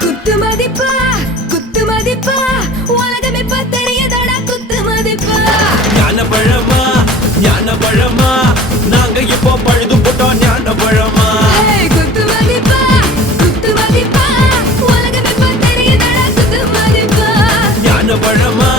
குத்து மதிப்பா குத்து மதிப்பா உலகம் இப்ப தெரியுதடா குத்து மதிப்பா ஞான பழமா நாங்க இப்போ பழுது போட்டோம் ஞான பழமா குத்து மதிப்பா உலகம் இப்ப தெரியுதடா குத்து மதிப்பா ஞான பழமா